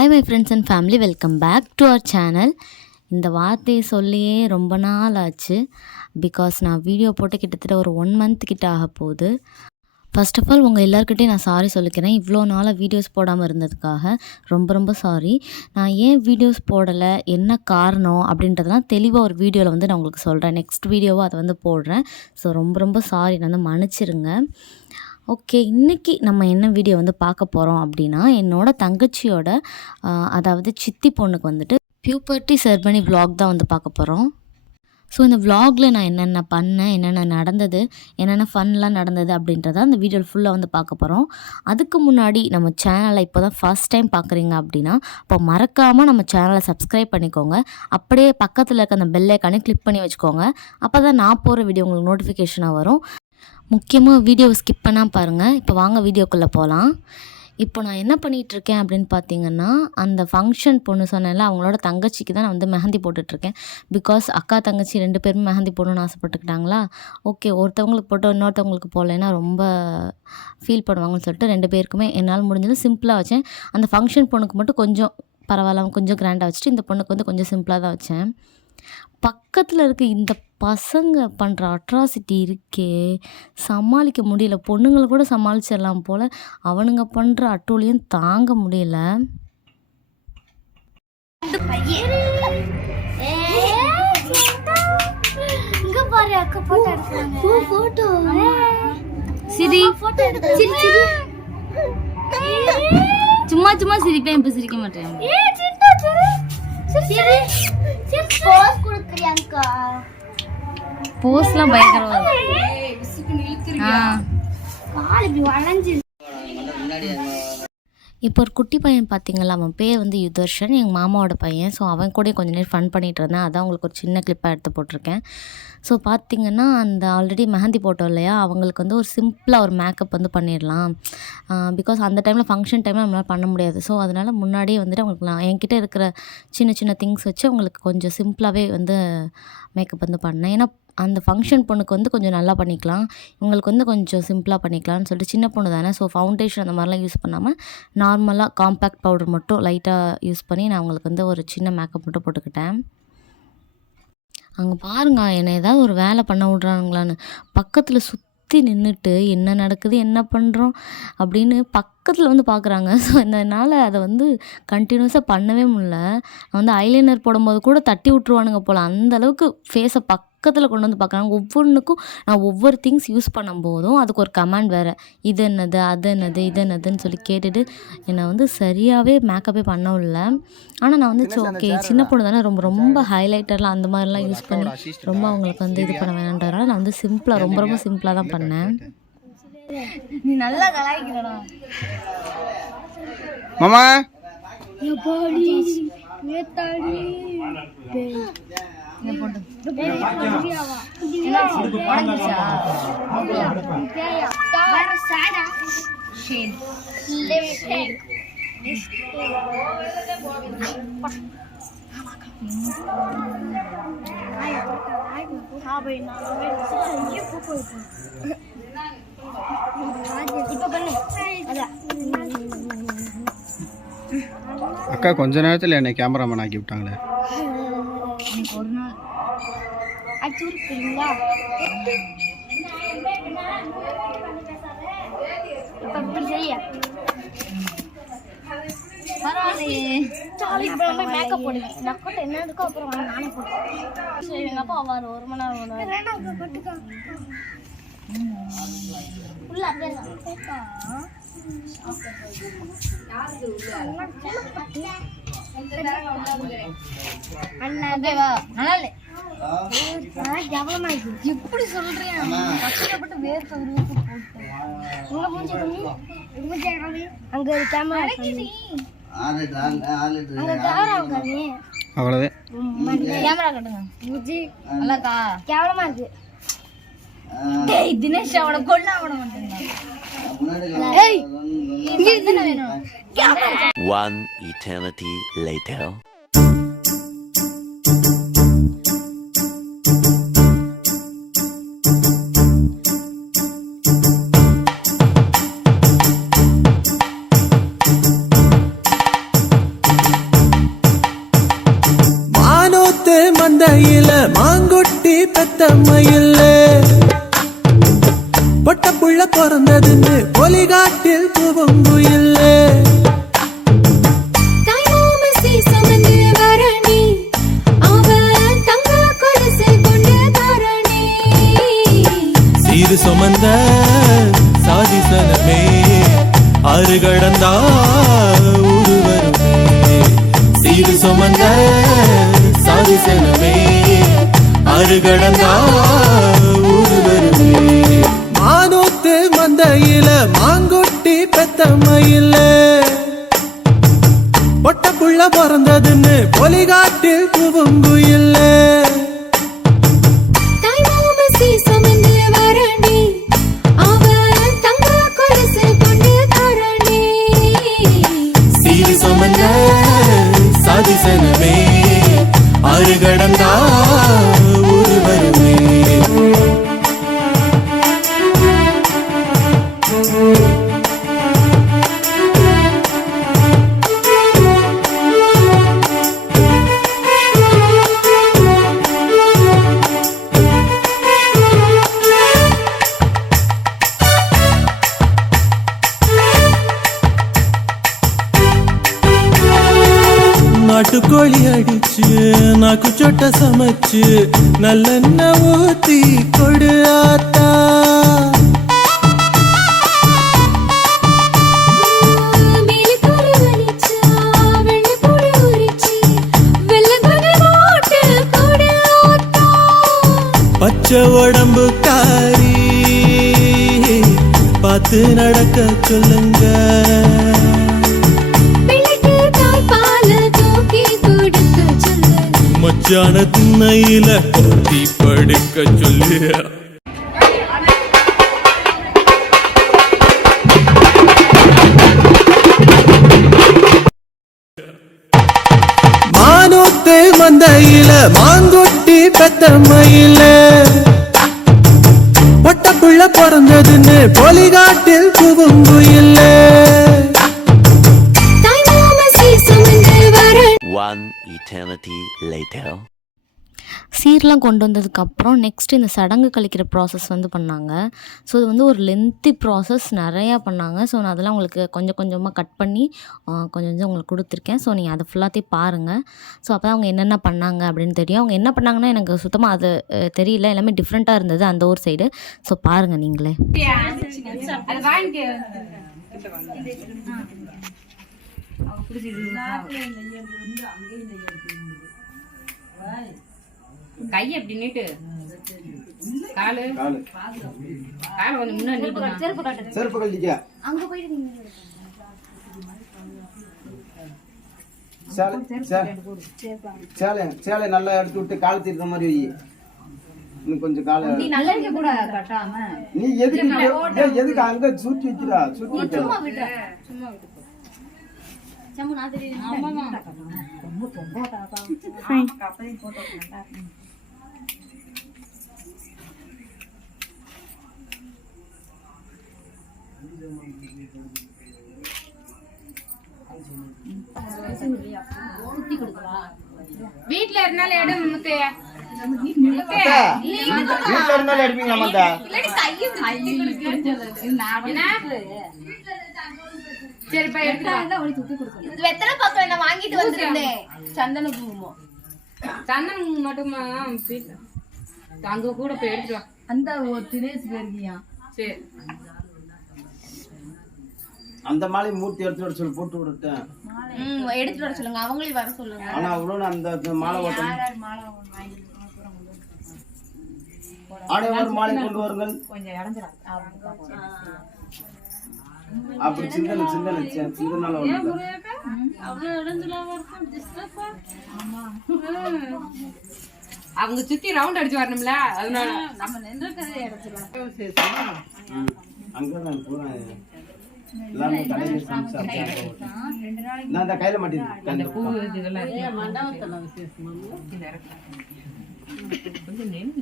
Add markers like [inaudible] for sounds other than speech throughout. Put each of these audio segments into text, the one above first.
Hi my friends and family welcome back to our channel இந்த வார்த்தையை சொல்லியே ரொம்ப நாள் ஆச்சு. பிகாஸ் நான் வீடியோ போட்டு கிட்டத்தட்ட ஒரு ஒன் மந்த் கிட்ட ஆக போகுது. ஃபர்ஸ்ட் ஆஃப் ஆல் உங்கள் எல்லாருக்கிட்டையும் நான் சாரி சொல்லிக்கிறேன். இவ்வளோ நாளாக வீடியோஸ் போடாமல் இருந்ததுக்காக ரொம்ப ரொம்ப சாரி நான் ஏன் வீடியோஸ் போடலை? என்ன காரணம்? அப்படின்றதெல்லாம் தெளிவாக ஒரு வீடியோவில் வந்து நான் உங்களுக்கு சொல்கிறேன் நெக்ஸ்ட் வீடியோவாக அதை வந்து போடுறேன். ஸோ ரொம்ப ரொம்ப சாரி நான் வந்து மன்னிச்சிருங்க. ஓகே இன்றைக்கி நம்ம என்ன வீடியோ வந்து பார்க்க போகிறோம் அப்படின்னா என்னோடய தங்கச்சியோட அதாவது சித்தி பொண்ணுக்கு வந்துட்டு பியூபர்ட்டி செர்மனி vlog தான் வந்து பார்க்க போகிறோம் ஸோ இந்த விலாகில் நான் என்னென்ன பண்ணேன் என்னென்ன நடந்தது என்னென்ன ஃபன்லாம் நடந்தது அப்படின்றத அந்த வீடியோ ஃபுல்லாக வந்து பார்க்க போகிறோம் அதுக்கு முன்னாடி நம்ம சேனலை இப்போ தான் ஃபஸ்ட் டைம் பார்க்குறீங்க அப்படின்னா இப்போ மறக்காமல் நம்ம சேனலை சப்ஸ்கிரைப் பண்ணிக்கோங்க. அப்படியே பக்கத்தில் இருக்க அந்த பெல்லைக்கானே கிளிக் பண்ணி வச்சுக்கோங்க. அப்போ தான் நான் போகிற வீடியோ உங்களுக்கு நோட்டிஃபிகேஷனாக வரும். முக்கியமாக வீடியோவை ஸ்கிப் பண்ணால் பாருங்கள் இப்போ வாங்க வீடியோக்குள்ளே போகலாம் இப்போ நான் என்ன பண்ணிகிட்ருக்கேன் அப்படின்னு பார்த்தீங்கன்னா அந்த ஃபங்க்ஷன் பொண்ணு சொன்னேன்ல அவங்களோட தங்கச்சிக்கு தான் நான் வந்து மெஹந்தி போட்டுட்ருக்கேன் பிகாஸ் அக்கா தங்கச்சி ரெண்டு பேரும் மெஹந்தி போடணும்னு ஆசைப்பட்டுக்கிட்டாங்களா? ஓகே ஒருத்தவங்களுக்கு போட்டு இன்னொருத்தவங்களுக்கு போடலைன்னா ரொம்ப ஃபீல் பண்ணுவாங்கன்னு சொல்லிட்டு ரெண்டு பேருக்குமே என்னால் முடிஞ்சது சிம்பிளாக வச்சேன். அந்த ஃபங்க்ஷன் பொண்ணுக்கு மட்டும் கொஞ்சம் பரவாயில்லாமல் கொஞ்சம் கிராண்டாக வச்சுட்டு இந்த பொண்ணுக்கு வந்து கொஞ்சம் சிம்பிளாக தான் வச்சேன். பக்கத்தில் இருக்க இந்த பசங்க பண்ணுற அட்ராசிட்டி இருக்கே. சமாளிக்க முடியல. பொண்ணுங்களை கூட சமாளிச்சிடலாம் போல். அவனுங்க பண்ணுற அட்டூழியம் தாங்க முடியல. சும்மா சும்மா சிரிப்பேன் இப்போ சிரிக்க மாட்டேன். ஏ சிட்டா சிரி சிரி சிரி போஸ் கொடுக்கறியாங்கா போஸ்ட்லாம் பயங்கரமா இப்போ ஒரு குட்டி பையன் பார்த்தீங்களா அவன் பேர் வந்து யுதர்ஷன். எங்கள் மாமாவோட பையன். ஸோ அவன் கூட கொஞ்ச நேரம் ஃபன் பண்ணிகிட்டு இருந்தேன். அதான் உங்களுக்கு ஒரு சின்ன கிளிப்பாக எடுத்து போட்டிருக்கேன். ஸோ பார்த்தீங்கன்னா அந்த ஆல்ரெடி மெஹந்தி போட்டோம் இல்லையா? அவங்களுக்கு வந்து ஒரு சிம்பிளாக ஒரு மேக்கப் வந்து பண்ணிடலாம். பிகாஸ் அந்த டைமில் ஃபங்க்ஷன் டைமில் நம்மளால் பண்ண முடியாது. ஸோ அதனால் முன்னாடியே வந்துட்டு அவங்களுக்கு நான் என்கிட்ட இருக்கிற சின்ன சின்ன திங்ஸ் வச்சு அவங்களுக்கு கொஞ்சம் சிம்பிளாகவே வந்து மேக்கப் வந்து பண்ணேன். ஏன்னா அந்த ஃபங்க்ஷன் பொண்ணுக்கு வந்து கொஞ்சம் நல்லா பண்ணிக்கலாம். இவங்களுக்கு வந்து கொஞ்சம் சிம்பிளாக பண்ணிக்கலாம்னு சொல்லிட்டு சின்ன பொண்ணு தானே. ஸோ ஃபவுண்டேஷன் அந்த மாதிரிலாம் யூஸ் பண்ணாமல் நார்மலாக காம்பேக்ட் பவுடர் மட்டும் லைட்டாக யூஸ் பண்ணி நான் அவங்களுக்கு வந்து ஒரு சின்ன மேக்கப் மட்டும் போட்டுக்கிட்டேன். அங்கே பாருங்க என்னை ஏதாவது ஒரு வேலை பண்ண விட்றானுங்களான்னு பக்கத்தில் சுற்றி நின்றுட்டு என்ன நடக்குது என்ன பண்ணுறோம் அப்படின்னு பக்கத்தில் வந்து பார்க்குறாங்க ஸோ [laughs] இதனால் அதை வந்து கண்டினியூஸாக பண்ணவே முடியல. நான் வந்து ஐலைனர் போடும்போது கூட தட்டி விட்ருவானுங்க போல். அந்த அளவுக்கு ஃபேஸை பக்கத்தில் கொண்டு வந்து பார்க்குறாங்க ஒவ்வொன்றுக்கும் நான் ஒவ்வொரு திங்ஸ் யூஸ் பண்ணும்போதும் அதுக்கு ஒரு கமெண்ட் வேறு. இது என்னது அது என்னது இது என்னதுன்னு சொல்லி கேட்டுட்டு என்னை வந்து சரியாகவே மேக்கப்பே பண்ண இல்லை ஆனால் நான் வந்து ஓகே சின்ன பொண்ணு தானே ரொம்ப ரொம்ப ஹைலைட்டர்லாம் அந்த மாதிரிலாம் யூஸ் பண்ணி ரொம்ப அவங்களுக்கு வந்து இது பண்ண வேணான்றதுனால நான் வந்து சிம்பிளாக ரொம்ப ரொம்ப சிம்பிளாக தான் பண்ணேன். நீ நல்லா கலாய்க்கிறடா. மாமா? எப்பாடி அதான் அக்கா கொஞ்ச நேரத்தில் என்னை கேமராமேன் ஆக்கி விட்டாங்களே அடிச்சு விட்டுறீங்களா இப்ப இப்படி செய்ய. பரவாயில்லையே. இப்போ நம்ம மேக்கப் போடுவேன் இந்த அக்கௌண்ட் என்ன இருக்கோ அப்புறம் வாங்க நானே போட்டுக்கிறேன். சரி எங்கள் அப்பா வாரு ஒரு மணி நேரம் ஒன்று உள்ள எப்படி சொல்றேன் கஷ்டப்பட்டு வேர்த்து உருவத்து போட்டு உங்க மூஞ்சி அங்க ஒரு கேமரா அங்க கேமரா கம்மி அவ்வளோதே கேமரா கட்டுங்க. மூஞ்சி. நல்லாக்கா கேவலமா இருக்கு. டேய் தினேஷ் அவன கொல்ல அவன மாட்டேங்க One eternity later. மந்தையில மாங்குட்டி பெத்தம்மையில் பிறந்ததுன்னு பொலிகாட்டில் துவங்கு இல்லே. தாய்மாமசி சுமந்து சாதிசனமே ஆறு கடந்தா ஊரு வருமே சீரு சுமந்த சாதிசனமே ஆறு கடந்தா ஊரு வருமே மானூத்து மந்தையில மாங்குட்டி பெத்த மயில. பொட்ட புள்ள பிறந்ததுன்னு பொலிகாட்டில் துவங்கு நாட்டுக்கோழி அடிச்சு நாக்கு சொட்ட சமைச்சு நல்லெண்ணெய் ஊத்தி கொடு ஆத்தா. பச்சை உடம்பு காரி பார்த்து நடக்க சொல்லுங்க. மச்சான திண்ணையில தீ படுக்க சொல்லு. மானூத்து மந்தையில மாங்குட்டி பெத்த மயில பொட்ட புள்ள பிறந்ததுன்னு பொலிகாட்டில் துவங்கு 30 later. சீர்லாம் கொண்டு வந்ததுக்கப்புறம் நெக்ஸ்ட் இந்த சடங்கு கழிக்கிற ப்ராசஸ் வந்து பண்ணாங்க. ஸோ இது வந்து ஒரு லென்த்தி ப்ராசஸ் நிறையா பண்ணாங்க. ஸோ நான் அதெல்லாம் உங்களுக்கு கொஞ்சம் கொஞ்சமாக கட் பண்ணி கொஞ்சம் கொஞ்சம் உங்களுக்கு கொடுத்துருக்கேன். ஸோ நீங்கள் அதை ஃபுல்லாத்தையும் பாருங்கள் ஸோ அப்போ அவங்க என்னென்ன பண்ணாங்க அப்படின்னு தெரியும். அவங்க என்ன பண்ணாங்கன்னா எனக்கு சுத்தமாக அது தெரியல. எல்லாமே டிஃப்ரெண்ட்டாக இருந்தது அந்த ஊர் சைடு ஸோ பாருங்கள் நீங்களே. கை அப்படி நீட்டு. காலு. காலை கொஞ்சம் முன்னாடி செருப்பு கழட்டிக்க. சேலை சேலை. சேலை சேலை நல்லா எடுத்து விட்டு கால் தீர்த்த மாதிரி வை. இன்னும் கொஞ்சம் காலை நீ எதுக்கு எதுக்கு அங்க சுத்தி வைக்கிறா? சுத்தி வைக்கிறா. வீட்ல இருந்தாலும் இடம் முத்து வீட்டுல இருந்தாலும் எடுப்பீங்களா மாத்தா? என்ன சரிப்பா எடுத்துக்கோ. வெத்தலை பக்கம் என்ன வாங்கிட்டு வந்திருந்தேன். சந்தன குங்குமம். சந்தனம் மட்டுமா? அங்க கூட போய் எடுத்துட்டு வா. அந்த ஒரு தினேஷ் பேருக்கியா? சரி. அந்த மாலை மூர்த்தி எடுத்து வர சொல்லி போட்டு விட்டுட்டேன். ம் எடுத்துட்டு வர சொல்லுங்க. அவங்களையும் வர சொல்லுங்க. ஆனா அவ்வளோ அந்த அந்த மாலை ஓட்டம் மாலை கொண்டு வருங்கள். கொஞ்சம் இறஞ்சிடாது அப்படி சிந்தனை சிந்தனை சி- சிந்தனால ஒண்ணு அவங்க சுத்தி ரவுண்ட் அடிச்சு வரணும்ல அதனால. நம்ம நின்றுக்கிறதே இடத்துல ம். அங்கதான். நான் கையில. கொஞ்சம் நெஞ்சு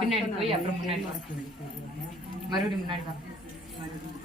பின்னாடி போய் அப்புறம் முன்னாடி. மறுபடியும் முன்னாடி வா.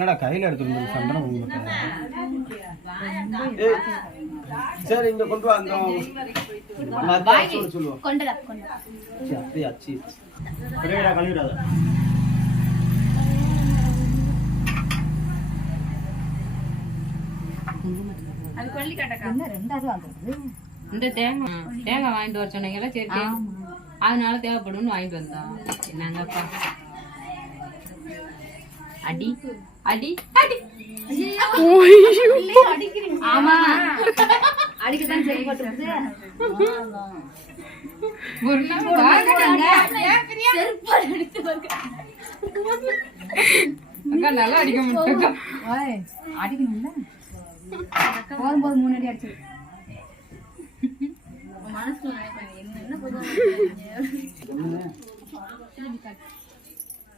என்னடா கையில எடுத்துட்டு வந்து சந்தனம் உங்களுக்கு? சரி இங்க கொண்டு வா அந்த சரி, அச்சி கழுவிடா கழுவிடாத. இந்த தேங்காய் தேங்காய் வாங்கிட்டு வர சொன்னீங்கல்ல சரி. அதனால தேவைப்படும்னு வாங்கிட்டு வந்தோம். என்னங்கப்பா? அடி. அடி அடி. ஆமா. அடிக்கதான் செய்யப்பட்டிருக்கு ஒரு நாள் நல்லா அடிக்க முடியும் அடிக்கணும்ல? போதும் போதும் முன்னாடி அடிச்சு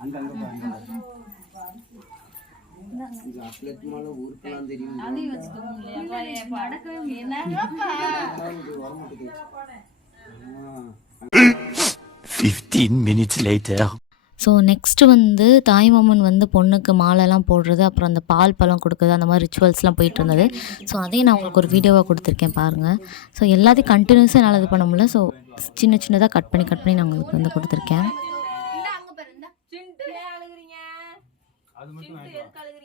அங்க அங்க பா, அங்க. பா. இது அத்லெட் மேல தெரியும் later. ஸோ நெக்ஸ்ட்டு வந்து தாய்மாமன் வந்து பொண்ணுக்கு மாலைலாம் போடுறது அப்புறம் அந்த பால் பழம் கொடுக்குறது அந்த மாதிரி ரிச்சுவல்ஸ்லாம் போயிட்டு இருந்தது. ஸோ அதையும் நான் உங்களுக்கு ஒரு வீடியோவாக கொடுத்துருக்கேன் பாருங்கள் ஸோ எல்லாத்தையும் கண்டினியூஸாக என்னால் இது பண்ண முடியல. ஸோ சின்ன சின்னதாக கட் பண்ணி கட் பண்ணி நான் உங்களுக்கு வந்து கொடுத்துருக்கேன். ஆர்ப்பம் எல்லாத்துக்கும்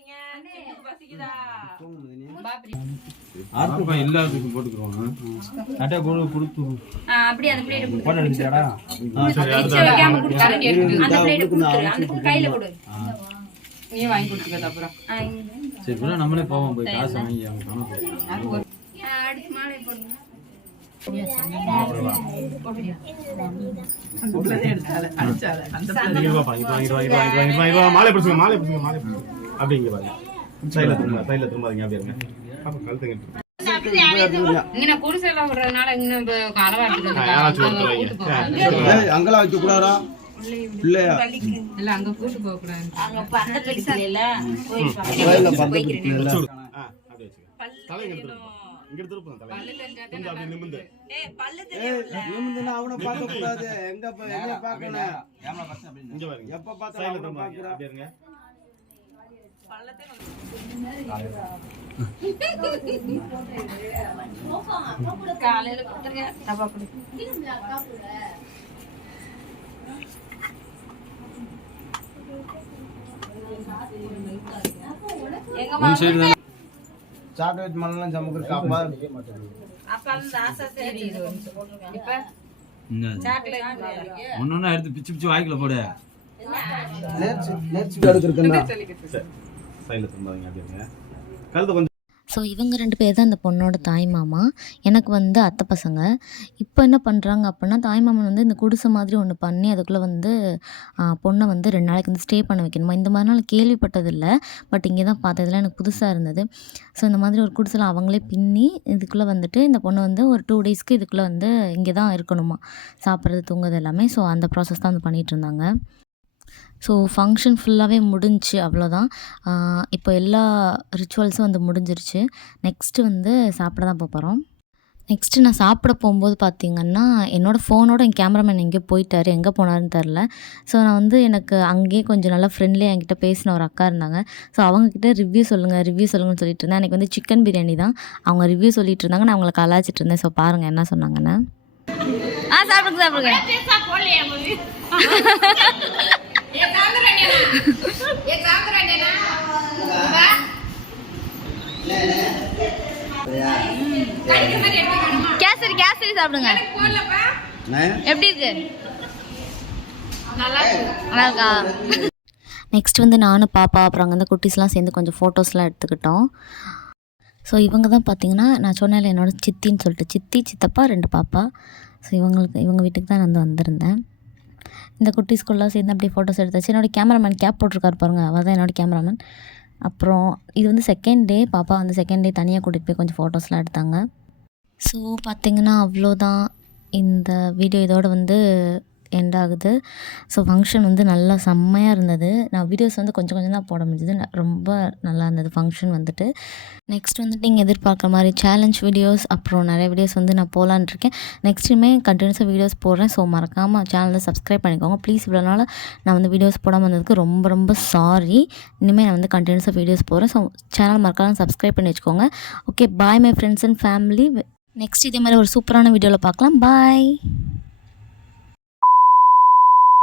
நீ வாங்கி கொடுத்துக்கிறது அப்புறம். சரி கூட நம்மளே போவோம் போய் காசு வாங்கி அவங்க பணம். அடுத்து மாலை போடுங்க. மாலை பிடிச்சுங்க மாலை பிடிச்சுங்க மாலை பிடிச்சுங்க அப்படி இங்க பாருங்க சைடுல திரும்ப சைடுல திரும்பாதீங்க அப்படியே இருங்க கழுத்துங்க அங்கெல்லாம் வைக்க கூடாதா பிள்ளையா. இல்ல அங்க கூட்டு போக கூடாது பந்த. எப்ப காலையில சாக்லேட் மல்லாம் சமக்கு அப்பா அப்ப ஆசை சரி இப்ப ஒன்னொன்னா எடுத்து பிச்சு பிச்சு வாய்க்குள்ள போடு. நேர்ச்சி நேர்ச்சி எடுக்கிறதுன்னா சைடுல திரும்பாதீங்க. அப்படிங்க கழுத்தை கொஞ்சம் ஸோ இவங்க ரெண்டு பேர் தான் இந்த பொண்ணோட தாய் மாமா. எனக்கு வந்து அத்தை பசங்க. இப்போ என்ன பண்ணுறாங்க அப்படின்னா தாய் மாமன் வந்து இந்த குடிசை மாதிரி ஒன்று பண்ணி அதுக்குள்ளே வந்து பொண்ணை வந்து ரெண்டு நாளைக்கு வந்து ஸ்டே பண்ண வைக்கணுமா? இந்த மாதிரி நான் கேள்விப்பட்டதில்லை. பட் இங்கே தான் பார்த்ததுலாம் எனக்கு புதுசாக இருந்தது. ஸோ இந்த மாதிரி ஒரு குடிசையில் அவங்களே பின்னி இதுக்குள்ளே வந்துட்டு இந்த பொண்ணை வந்து ஒரு டூ டேஸ்க்கு இதுக்குள்ளே வந்து இங்கே தான் இருக்கணுமா? சாப்பிட்றது தூங்குறது எல்லாமே. ஸோ அந்த ப்ராசஸ் தான் வந்து பண்ணிகிட்டு இருந்தாங்க. ஸோ ஃபங்க்ஷன் ஃபுல்லாகவே முடிஞ்சுச்சு அவ்வளோதான் இப்போ எல்லா ரிச்சுவல்ஸும் வந்து முடிஞ்சிருச்சு. நெக்ஸ்ட்டு வந்து சாப்பிட தான் போக போகிறோம் நெக்ஸ்ட்டு நான் சாப்பிட போகும்போது பார்த்தீங்கன்னா என்னோடய ஃபோனோட என் கேமராமேன் எங்கேயோ போயிட்டார். எங்கே போனாருன்னு தெரில ஸோ நான் வந்து எனக்கு அங்கேயே கொஞ்சம் நல்லா ஃப்ரெண்ட்லியாக என்கிட்ட பேசின ஒரு அக்கா இருந்தாங்க. ஸோ அவங்கக்கிட்ட ரிவ்யூ சொல்லுங்கள் ரிவ்யூ சொல்லுங்கன்னு சொல்லிட்டு இருந்தேன். எனக்கு வந்து சிக்கன் பிரியாணி தான். அவங்க ரிவ்யூ சொல்லிட்டு இருந்தாங்க. நான் அவங்கள கலாச்சிட்டு இருந்தேன். ஸோ பாருங்கள் என்ன சொன்னாங்கன்னு. ஆ சாப்பிடுங்க சாப்பிடுங்க. [laughs] கேசரி கேசரி சாப்பிடுங்க. எப்படி இருக்கு? நல்லா இருக்கா. நெக்ஸ்ட் வந்து நானும் பாப்பா அப்புறம் அங்கே வந்து குட்டீஸ்லாம் சேர்ந்து கொஞ்சம் ஃபோட்டோஸ்லாம் எடுத்துக்கிட்டோம். ஸோ இவங்க தான் பார்த்தீங்கன்னா நான் சொன்னேன்ல என்னோட சித்தின்னு சொல்லிட்டு சித்தி சித்தப்பா ரெண்டு பாப்பா. ஸோ இவங்களுக்கு இவங்க வீட்டுக்கு தான் நான் வந்து வந்திருந்தேன். இந்த குட்டீஸ்குள்ளெலாம் சேர்ந்து அப்படியே ஃபோட்டோஸ் எடுத்தாச்சு. என்னோட கேமராமேன் கேப் போட்டிருக்காரு பாருங்க. அவள் தான் என்னோடய கேமராமேன் அப்புறம் இது வந்து செகண்ட் டே பாப்பா வந்து செகண்ட் டே தனியாக கூட்டிகிட்டு போய் கொஞ்சம் ஃபோட்டோஸ்லாம் எடுத்தாங்க. ஸோ பார்த்திங்கன்னா அவ்வளோதான் இந்த வீடியோ இதோட வந்து எண்ட் ஆகுது. ஸோ ஃபங்க்ஷன் வந்து நல்லா செம்மையாக இருந்தது. நான் வீடியோஸ் வந்து கொஞ்சம் கொஞ்சம் தான் போட முடிஞ்சது. ரொம்ப நல்லா இருந்தது ஃபங்க்ஷன் வந்துட்டு. நெக்ஸ்ட் வந்துட்டு நீங்கள் எதிர்பார்க்குற மாதிரி சேலஞ்ச் வீடியோஸ் அப்புறம் நிறைய வீடியோஸ் வந்து நான் போகலான்னு இருக்கேன். நெக்ஸ்ட்டுமே கண்டினியூஸாக வீடியோஸ் போடுறேன். ஸோ மறக்காமல் சேனலை சப்ஸ்கிரைப் பண்ணிக்கோங்க. ப்ளீஸ் இவ்வளோ நாள் நான் வந்து வீடியோஸ் போடாமல் வந்ததுக்கு ரொம்ப ரொம்ப சாரி இனிமேல் நான் வந்து கண்டினியூஸாக வீடியோஸ் போடுறேன். ஸோ சேனல் மறக்காம சப்ஸ்கிரைப் பண்ணி வச்சுக்கோங்க. Okay bye my friends and family next இதே மாதிரி ஒரு சூப்பரான வீடியோவில் பார்க்கலாம். பாய்